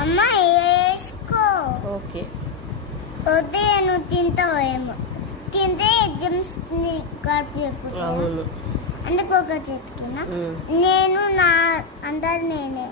అమ్మ వేసుకో. ఓకే. వద్దే నువ్వు తింటావేమో. తింటే ఎగ్జామ్స్ కడుపు ఎక్కుతాయి. అవును. అందుకు ఒక చెట్టుకినా నేను నా అందరు నేనే